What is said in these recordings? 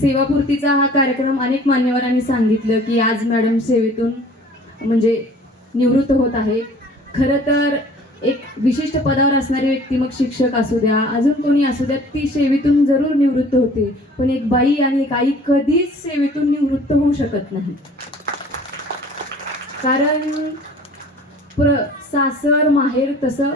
सेवापूर्तीचा हा कार्यक्रम अनेक मान्यवरांनी सांगितलं की आज मॅडम सेवेतून म्हणजे निवृत्त होत आहे. खरं तर एक विशिष्ट पदावर असणारी व्यक्ती मग शिक्षक असू द्या अजून कोणी असू द्या ती सेवेतून जरूर निवृत्त होते. पण एक बाई आणि एक आई कधीच सेवेतून निवृत्त होऊ शकत नाही. कारण प्र सासर माहेर तसं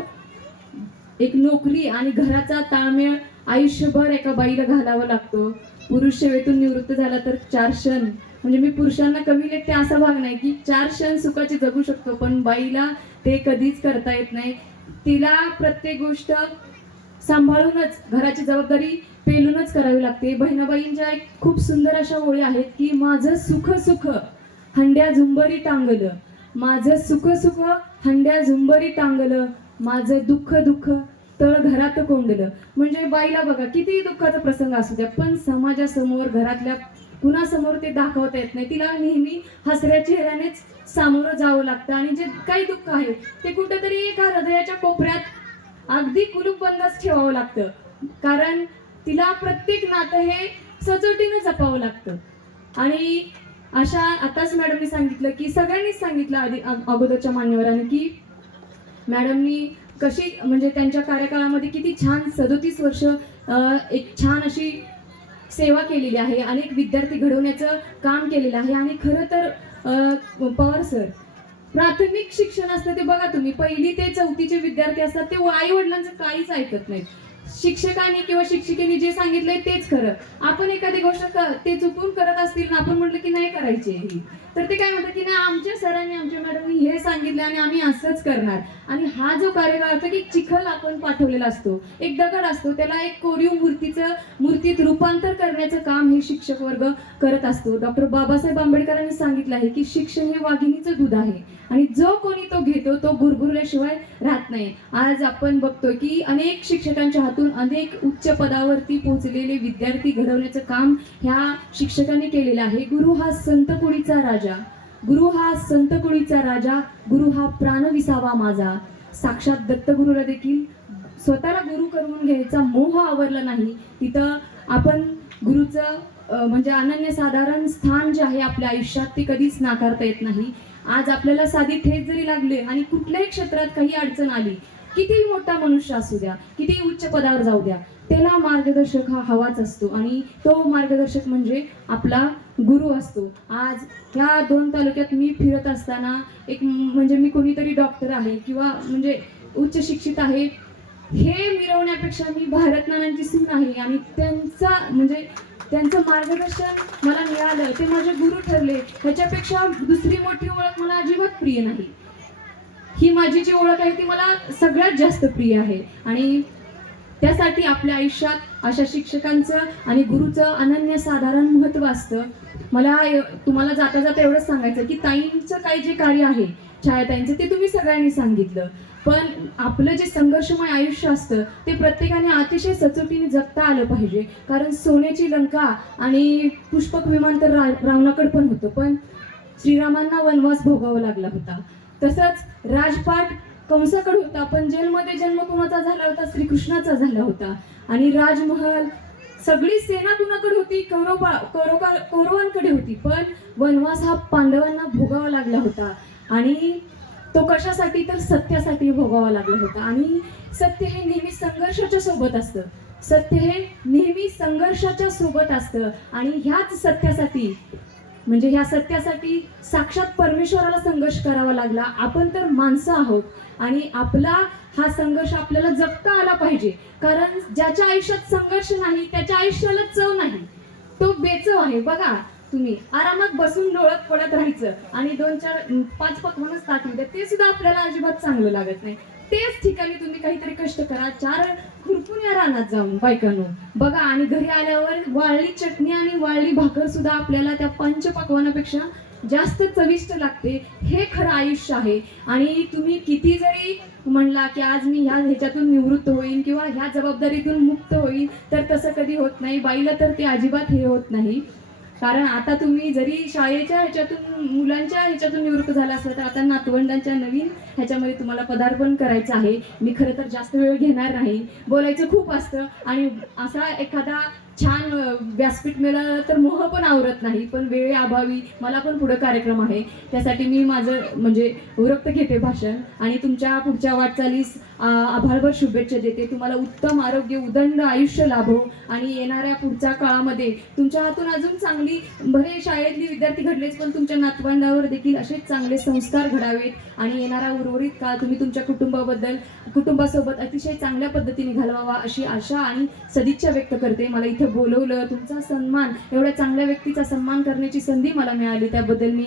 एक नोकरी आणि घराचा ताळमेळ आयुष्यभर एका बाईला घालावा लागतो. पुरुष सेवेतून निवृत्त झाला तर चार क्षण. म्हणजे मी पुरुषांना कमी लेखते असा भाग नाही की चार क्षण सुखाचे जगू शकतो पण बाईला ते कधीच करता येत नाही. तिला प्रत्येक गोष्ट सांभाळूनच घराची जबाबदारी पेलूनच करावी लागते. बहिणाबाईंच्या एक खूप सुंदर अशा ओळी आहेत की माझं सुख सुख हंड्या झुंबरी टांगलं. माझं सुख सुख हंड्या झुंबरी टांगलं. माझं दुःख दुःख तळ घरात कोंडलं. म्हणजे बाईला बघा किती दुःखाचा प्रसंग असू द्या पण समाजासमोर घरातल्या कुणासमोर ते दाखवता येत नाही. तिला नेहमी हसऱ्या चेहऱ्यानेच सामोरं जावं लागतं. आणि जे काही दुःख आहे ते कुठेतरी एका हृदयाच्या कोपऱ्यात अगदी कुलूप बंदच ठेवावं लागतं. कारण तिला प्रत्येक नातं हे सचोटीनं जपावं लागतं. आणि अशा आताच मॅडमनी सांगितलं की सगळ्यांनीच सांगितलं आधी अगोदरच्या मान्यवरांनी की मॅडमनी कशी म्हणजे त्यांच्या कार्यकाळामध्ये किती छान सदोतीस वर्ष एक छान अशी सेवा केलेली आहे अनेक विद्यार्थी घडवण्याचं काम केलेलं आहे. आणि खरं तर पवार सर प्राथमिक शिक्षण असतं ते बघा तुम्ही. पहिली ते चौथीचे विद्यार्थी असतात ते आई वडिलांचं काहीच ऐकत नाहीत. शिक्षकांनी किंवा शिक्षिकेने जे सांगितलंय तेच खरं. आपण एखादी गोष्ट ते चुकून करत असतील ना आपण म्हटलं की नाही करायची तर ते काय म्हणतात की नाही आमच्या सरांनी आमच्या मॅडमनी हे सांगितलं आणि आम्ही असंच करणार. आणि हा जो कार्यकाळ असतो की चिखल आपण पाठवलेला असतो. एक दगड असतो. त्याला एक कोरीव मूर्तीचं मूर्तीत रूपांतर करण्याचं काम हे शिक्षक वर्ग करत असतो. डॉक्टर बाबासाहेब आंबेडकरांनी सांगितलं आहे की शिक्षण हे वाघिणीचं दूध आहे. आणि जो कोणी तो घेतो तो गुरगुरल्याशिवाय राहत नाही. आज आपण बघतो की अनेक शिक्षकांच्या हातून अनेक उच्च पदावरती पोहोचलेले विद्यार्थी घडवण्याचं काम ह्या शिक्षकांनी केलेलं आहे. गुरु हा संतकुळीचा राजा. गुरु हा संतकुळीचा राजा. गुरु हा प्राणविसावा माझा. साक्षात दत्तगुरूला देखील स्वतःला गुरु करून घ्यायचा मोह आवरला नाही. तिथं आपण गुरुचं म्हणजे अनन्यसाधारण स्थान जे आहे आपल्या आयुष्यात ते कधीच नाकारता येत नाही. आज आपल्याला साधी ठेच जरी लागले आणि कुठल्याही क्षेत्रात काही अडचण आली कितीही मोठा मनुष्य असू द्या कितीही उच्च पदावर जाऊ द्या त्याला मार्गदर्शक हा हवाच असतो. आणि तो मार्गदर्शक म्हणजे आपला गुरु असतो. आज ह्या दोन तालुक्यात मी फिरत असताना एक म्हणजे मी कोणीतरी डॉक्टर आहे किंवा म्हणजे उच्च शिक्षित आहे हे मिरवण्यापेक्षा मी भारतनानांची सून आहे. आणि त्यांचा म्हणजे त्यांचं मार्गदर्शन मला मिळालं ते माझे गुरु ठरले. ह्याच्यापेक्षा दुसरी मोठी ओळख मला अजिबात प्रिय नाही. माझी जी ओळख आहे ती मला सगळ्यात जास्त प्रिय आहे. आणि त्यासाठी आपल्या आयुष्यात अशा शिक्षकांचं आणि गुरुचं अनन्यसाधारण महत्त्व असतं. मला तुम्हाला जाता जाता एवढंच सांगायचं की ताईंचं काही जे कार्य आहे छायाताईंचं ते तुम्ही सगळ्यांनी सांगितलं. पण आपलं जे संघर्षमय आयुष्य असतं ते प्रत्येकाने अतिशय सचोटीने जगता आलं पाहिजे. कारण सोन्याची लंका आणि पुष्पक विमानतर रा रावणाकडे पण होतं. पण श्रीरामांना वनवास भोगावा लागला होता. तसंच राजपाट कंसाकडे होता पण जेलमध्ये जन्म कुणाचा झाला होता? श्रीकृष्णाचा झाला होता. आणि राजमहल सगळी सेना कुणाकडे होती? कौरव कौरवांकडे होती. पण वनवास हा पांडवांना भोगावा लागला होता. आणि तो कशासाठी? तर सत्यासाठी भोगावा लागला होता. आणि सत्य हे नेहमी संघर्षाच्या सोबत असतं. सत्य हे नेहमी संघर्षाच्या सोबत असतं. आणि ह्याच सत्यासाठी म्हणजे ह्या सत्यासाठी साक्षात परमेश्वराला संघर्ष करावा लागला. आपण तर माणसं आहोत आणि आपला हा संघर्ष आपल्याला जगता आला पाहिजे. कारण ज्याच्या आयुष्यात संघर्ष नाही त्याच्या आयुष्याला चव नाही. तो बेचव आहे. बघा तुम्ही आरामात बसून डोळत पडत राहायचं आणि दोन चार पाच पाच पकवानच ताटमध्ये ते सुद्धा आपल्याला अजिबात चांगलं लागत नाही. तेच ठिकाणी तुम्ही काहीतरी कष्ट करा. चार खुरपून या रानात जाऊन बायकांनो. बघा आणि घरी आल्यावर वाळली चटणी आणि वाळली भाकर सुद्धा आपल्याला त्या पंच पकवानापेक्षा जास्त चविष्ट लागते. हे खरं आयुष्य आहे. आणि तुम्ही किती जरी म्हणला की आज मी ह्या ह्याच्यातून निवृत्त होईन किंवा ह्या जबाबदारीतून मुक्त होईन तर तसं कधी होत नाही. बाईला तर ते अजिबात हे होत नाही. कारण आता तुम्ही जरी शाळेच्या ह्याच्यातून मुलांच्या ह्याच्यातून निवृत्त झाला असला तर आता नातवंडांच्या नवीन ह्याच्यामध्ये तुम्हाला पदार्पण करायचं आहे. मी खरं तर जास्त वेळ घेणार नाही. बोलायचं खूप असतं. आणि असा एखादा छान व्यासपीठ मिळालं तर मोह पण आवरत नाही पण वेळेअभावी मला पण पुढं कार्यक्रम आहे. त्यासाठी मी माझं म्हणजे उरक्त घेते भाषण. आणि तुमच्या पुढच्या वाटचालीस आभाळभर आभारभर शुभेच्छा देते. तुम्हाला उत्तम आरोग्य उदंड आयुष्य लाभो. आणि येणाऱ्या पुढच्या काळामध्ये तुमच्या हातून अजून चांगली बरे शाळेतली विद्यार्थी घडलेच पण तुमच्या नातवंडावर देखील असेच चांगले संस्कार घडावेत. आणि येणारा उर्वरित काळ तुम्ही तुमच्या कुटुंबाबद्दल कुटुंबासोबत अतिशय चांगल्या पद्धतीने घालवावा अशी आशा आणि सदिच्छा व्यक्त करते. मला इथे बोलवलं तुमचा सन्मान एवढ्या चांगल्या व्यक्तीचा सन्मान करण्याची संधी मला मिळाली. त्याबद्दल मी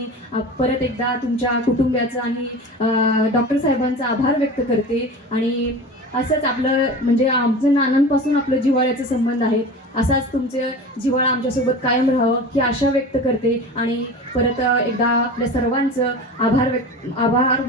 परत एकदा तुमच्या कुटुंबियाचं आणि डॉक्टर साहेबांचा आभार व्यक्त करते. आणि असंच आपलं म्हणजे आमचं नानांपासून आपलं जिव्हाळ्याचे संबंध आहेत असाच तुमचं जिव्हाळा आमच्यासोबत कायम राहावं ही आशा व्यक्त करते. आणि परत एकदा आपल्या सर्वांचं आभार व्यक्त आभार